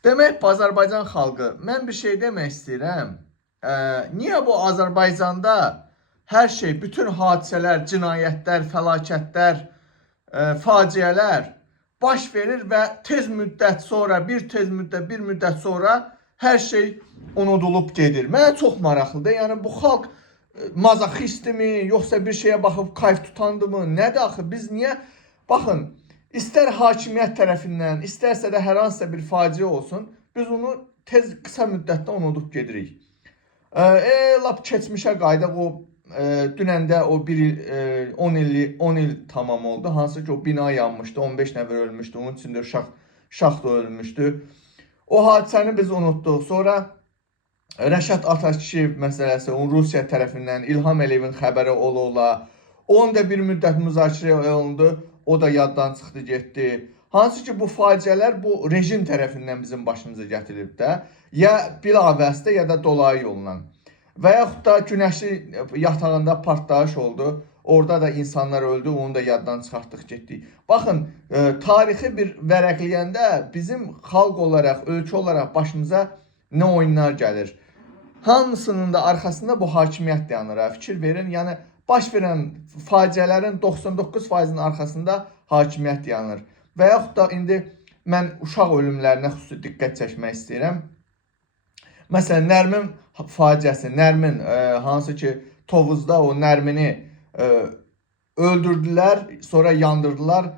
Demək bu Azərbaycan xalqı, mən bir şey demək istəyirəm. Niyə bu Azərbaycanda hər şey, bütün hadisələr, cinayətlər, fəlakətlər, faciələr baş verir və tez müddət sonra, bir müddət sonra hər şey unudulub gedir. Mənə çox maraqlıdır. Yəni bu xalq mazoxistmi, yoxsa bir şeyə baxıb kayf tutandımı? Nədir axı? Biz niyə? Baxın, İstər hakimiyyət tərəfindən, istərsə də hər hansısa bir faciə olsun, biz onu qısa müddətdə unudub gedirik. Lap keçmişə qaydaq o dünəndə o 10 il tamam oldu. Hansı ki o bina yanmışdı, 15 nəfər ölmüşdü, onun içində uşaq da ölmüşdü. O hadisəni biz unutduq. Sonra Rəşad Atakiyev məsələsi, onun Rusiya tərəfindən İlham Əliyevin xəbəri ola, onun da bir müddət müzakirə olundu. O da yaddan çıxdı, getdi. Hansı ki bu faciələr bu rejim tərəfindən bizim başımıza gətirilib də. Ya bilavasitə, ya da dolayı yolla. Və yaxud da Günəşli yatağında partlayış oldu. Orada da insanlar öldü, onu da yaddan çıxartdıq, getdik. Baxın, tarixi bir vərəqləyəndə bizim xalq olaraq, ölkə olaraq başımıza nə oyunlar gəlir. Hamısının da arxasında bu hakimiyyət dayanır. Fikir verin, yəni baş verən faciələrin 99%'nin arxasında hakimiyyət dayanır. Və yaxud da indi mən uşaq ölümlərinə xüsusi diqqət çəkmək istəyirəm. Məsələn, Nərmin faciəsi, Nərmin hansı ki Tovuzda o Nərmini öldürdülər, sonra yandırdılar.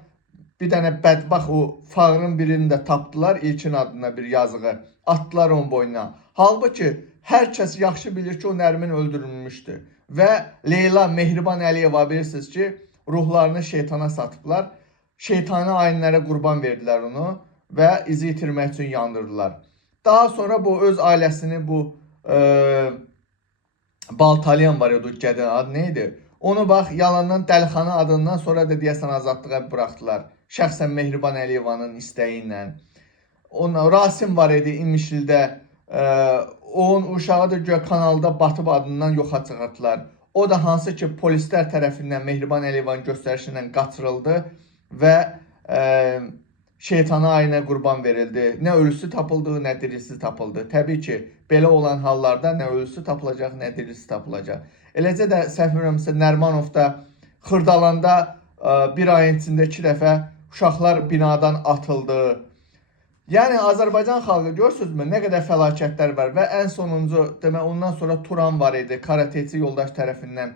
Bir dənə bədbax o fağırın birini də tapdılar, İlkin adına bir yazığı. Atdılar onun boynuna. Halbuki hər kəs yaxşı bilir ki o Nərmin öldürülmüşdü. Və Leyla Mehriban Əliyeva bilirsiniz ki, ruhlarını şeytana satıblar. Şeytani ayinlərə qurban verdilər onu və izi itirmək üçün yandırdılar. Daha sonra bu öz ailəsini, bu Baltalyan var ya, Gədin adı neydi? Onu bax, yalandan Dəlixana adından sonra da deyəsən azadlığa buraxdılar. Şəxsən Mehriban Əliyevanın istəyi ilə. Rasim var idi İmişlidə. Onun uşağı da göy kanalda batıb adından yoxa çıxartdılar. O da hansı ki polislər tərəfindən Mehriban Əliyevanın göstərişi ilə qaçırıldı və şeytana ayinə qurban verildi. Nə ölüsü tapıldı, nə dirisi tapıldı. Təbii ki, belə olan hallarda nə ölüsü tapılacaq, nə dirisi tapılacaq. Eləcə də səhv bilmirəmsə Nərmanovda Xırdalanda bir ayın içində 2 dəfə uşaqlar binadan atıldı. Yəni Azərbaycan xalqı görürsünüzmü, nə qədər fəlakətlər var və ən sonuncu, demək ondan sonra Turan var idi, karateci yoldaş tərəfindən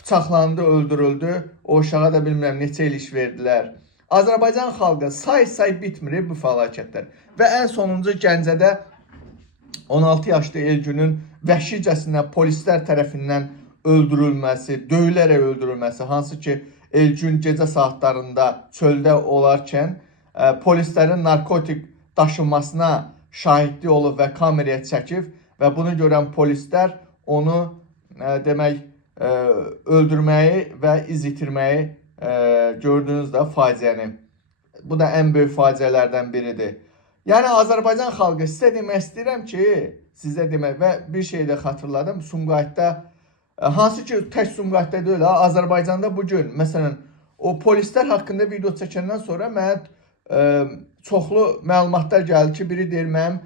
bıçaqlandı, öldürüldü. O uşağa da bilmirəm neçə il iş verdilər. Azərbaycan xalqı say bitmir bu fəlakətlər. Və ən sonuncu Gəncədə 16 yaşlı Elgünün vəhşicəsinə polislər tərəfindən öldürülməsi, döyülərək öldürülməsi, hansı ki Elgün gecə saatlarında çöldə olarkən polislərin narkotik daşınmasına şahidlik olub və kameraya çəkib və bunu görən polislər onu demək öldürməyi və iz itirməyi gördüyünüz də faciəni. Bu da ən böyük faciələrdən biridir. Yəni Azərbaycan xalqı, sizə demək istəyirəm ki, sizə demək və bir şey də xatırladım. Sumqayıtda, hansı ki tək Sumqayıtda deyil, Azərbaycanda bugün, məsələn, o polislər haqqında video çəkəndən sonra mənə çoxlu məlumatlar gəldi ki, biri deyir mənim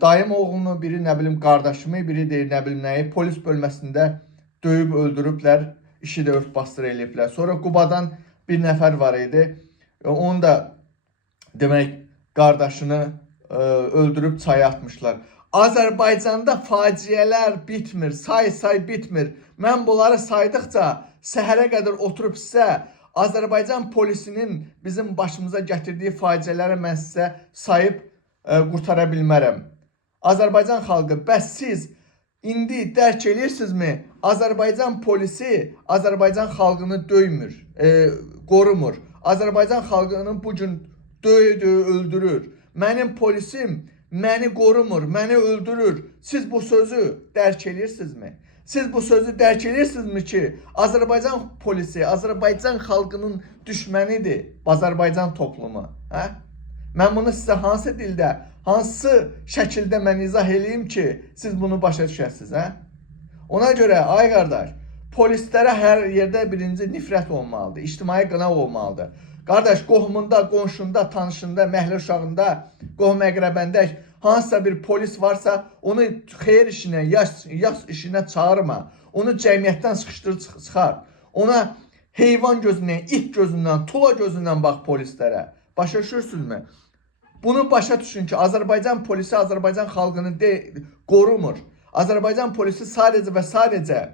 dayım oğlunu, biri nə bilim qardaşımı, biri deyir nə bilim nəyi polis bölməsində döyüb öldürüblər, işi də örtbasdır eləyiblər. Sonra Qubadan bir nəfər var idi, onu da demək qardaşını öldürüb çaya atmışlar. Azərbaycanda faciələr bitmir, say bitmir. Mən bunları saydıqca səhərə qədər oturub sizə Azərbaycan polisinin bizim başımıza gətirdiyi faciələri mən sizə sayıb qurtara bilmərəm. Azərbaycan xalqı, bəs siz indi dərk edirsinizmi? Azərbaycan polisi Azərbaycan xalqını döymür, qorumur. Azərbaycan xalqının bugün döyür, öldürür. Mənim polisim məni qorumur, məni öldürür. Siz bu sözü dərk edirsinizmi? Siz bu sözü dərk edirsinizmi ki, Azərbaycan polisi, Azərbaycan xalqının düşmənidir, Azərbaycan toplumu? Mən bunu sizə hansı dildə, hansı şəkildə mən izah edeyim ki, siz bunu başa düşəsiniz? Ona görə, ay qardaş, polislərə hər yerdə birinci nifrət olmalıdır, ictimai qınaq olmalıdır. Qardaş, qohumunda, qonşunda, tanışında, məhəllə uşağında, qohum əqrəbəndə hansısa bir polis varsa, onu xeyir işinə, yas işinə çağırma. Onu cəmiyyətdən sıxışdırıb çıxar. Ona heyvan gözündən, it gözündən, tula gözündən bax polislərə. Başa düşürsünüzmü? Bunu başa düşün ki, Azərbaycan polisi Azərbaycan xalqını qorumur. Azərbaycan polisi sadəcə və sadəcə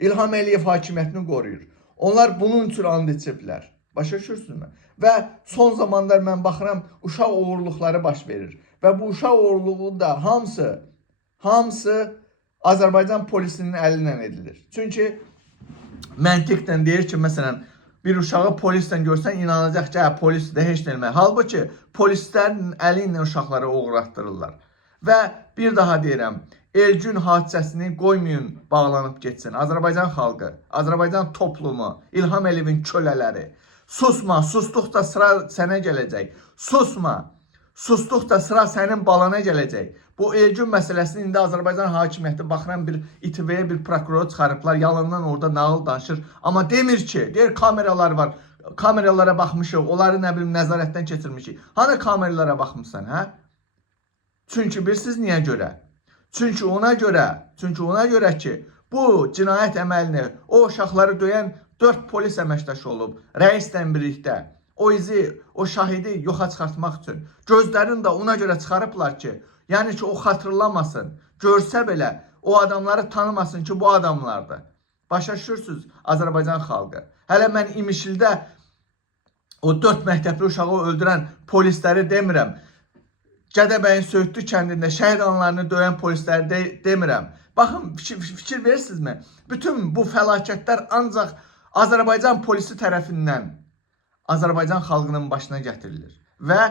İlham Əliyev hakimiyyətini qoruyur. Onlar bunun üçün and içiblər. Başa düşürsünüzmü? Və son zamanlar mən baxıram, uşaq oğurluqları baş verir. Və bu uşaq oğurluğu da hamısı Azərbaycan polisinin əlindən edilir. Çünki məntiqdən deyir ki, məsələn, bir uşağı polisdən görsən inanacaq ki, polisdir, heç nə. Halbuki polislərin əli ilə uşaqları oğurlatdırırlar. Və bir daha deyirəm, Elgün hadisəsini qoymayın bağlanıb geçsin. Azərbaycan xalqı, Azərbaycan toplumu, İlham Əliyevin kölələri. Susma, sustuqda sıra sənə gələcək. Susma, sustuqda sıra sənin balana gələcək. Bu Elgün məsələsini indi Azərbaycan hakimiyyəti baxıram bir İTV-yə bir prokuror çıxarıblar, yalandan orada nağıl danışır. Amma demir ki, deyir kameralar var, kameralara baxmışıq, onları nə bilim nəzarətdən keçirmişik. Hani kameralara baxmışsan, hə? Çünki bilirsiniz niyə görə? Çünki ona görə ki, bu cinayət əməlini, o uşaqları döyən 4 polis əməkdaşı olub, rəislə birlikdə. O şahidi yoxa çıxartmaq üçün. Gözlərini də ona görə çıxarıblar ki, yəni ki, o xatırlamasın. Görsə belə, o adamları tanımasın ki, bu adamlardır. Başa düşürsünüz Azərbaycan xalqı. Hələ mən İmişlidə o 4 məktəbli uşağı öldürən polisləri demirəm. Gədəbəyin Söğütlü kəndində şəhid anlarını döyən polisləri demirəm. Baxın, fikir verirsinizmi? Bütün bu fəlakətlər ancaq Azərbaycan polisi tərəfindən Azərbaycan xalqının başına gətirilir. Və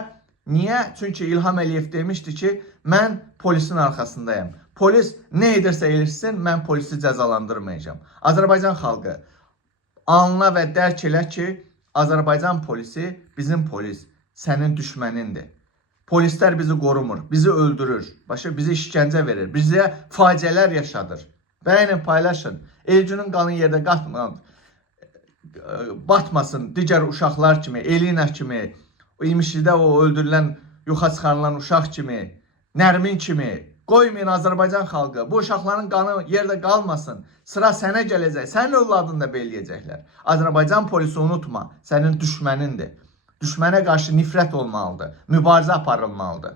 niyə? Çünki İlham Əliyev demişdi ki, mən polisin arxasındayım. Polis nə edirsə eləsin, mən polisi cəzalandırmayacağım. Azərbaycan xalqı anla və dərk elə ki, Azərbaycan polisi bizim polis, sənin düşmənindir. Polislər bizi qorumur, bizi öldürür, bizi işgəncə verir, bizə faciələr yaşadır. Bəyənin, paylaşın. Elgünün qanı yerdə batmasın digər uşaqlar kimi, Elina kimi, İmişlidə o öldürülən, yoxa çıxarılan uşaq kimi, Nərmin kimi. Qoymayın Azərbaycan xalqı, bu uşaqların qanı yerdə qalmasın. Sıra sənə gələcək, sənin övladını da beləyəcəklər. Azərbaycan polisi unutma, sənin düşmənindir. Düşmənə qarşı nifrət olmalıdır, mübarizə aparılmalıdır.